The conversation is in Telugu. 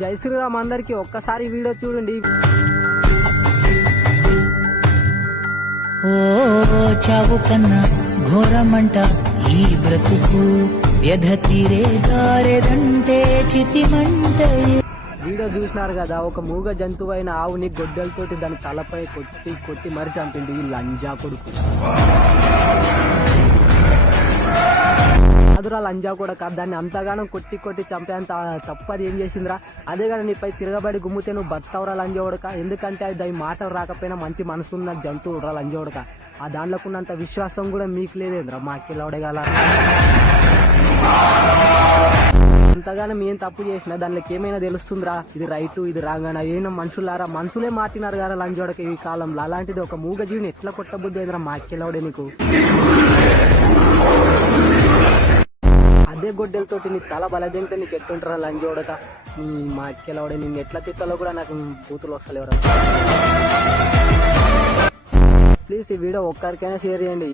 జై శ్రీరామ్ అందరికి ఒక్కసారి వీడియో చూడండి. ఓ చావు కన్నా ఘోరమంట ఈ బ్రతుకు, వ్యధ తీరే దారెదంటే చితిమంటే. వీడియో చూసినారు కదా, ఒక మూగ జంతువు అయిన ఆవుని గొడ్డలతోటి దాని తలపై కొట్టి కొట్టి మరి చంపింది ఈ లంజా కొడుకు. అదురా లంజా కొడక, దాన్ని అంతగానం కొట్టి కొట్టి చంపేంత తప్పది ఏం చేసిందిరా? అదే కానీ నీపై తిరగబడి గుమ్మితే నువ్వు బతావురా లంజా కొడక. ఎందుకంటే అది దాని మాటలు రాకపోయినా మంచి మనసు ఉన్న జంతువు రా లంజా కొడక. ఆ దాంట్లోకి ఉన్నంత విశ్వాసం కూడా మీకు లేదేంద్రా మాకెళ్ళవడగల. అంతగానో ఏం తప్పు చేసినా దానికి ఏమైనా తెలుస్తుందిరా? ఇది రైటు ఇది రాంగ్ అని. ఏమైనా మనుషులారా? మనుషులే మాటినారు కదా లంజోడక ఈ కాలంలో. అలాంటిది ఒక మూగ జీవిని ఎట్లా కొట్టబుద్ది అయిందిరా మాకెళ్ళవడే నీకు? అదే గొడ్డలతోటి నీ తల బలదింటే నీకు ఎట్టుంటారా లంజోడక? నీ మాకెళ్ళవడే నిన్ను ఎట్లా తిట్టాలో కూడా నాకు బూతులు వస్తలేవరా. ప్లీజ్ ఈ వీడియో ఒక్కరికైనా షేర్ చేయండి.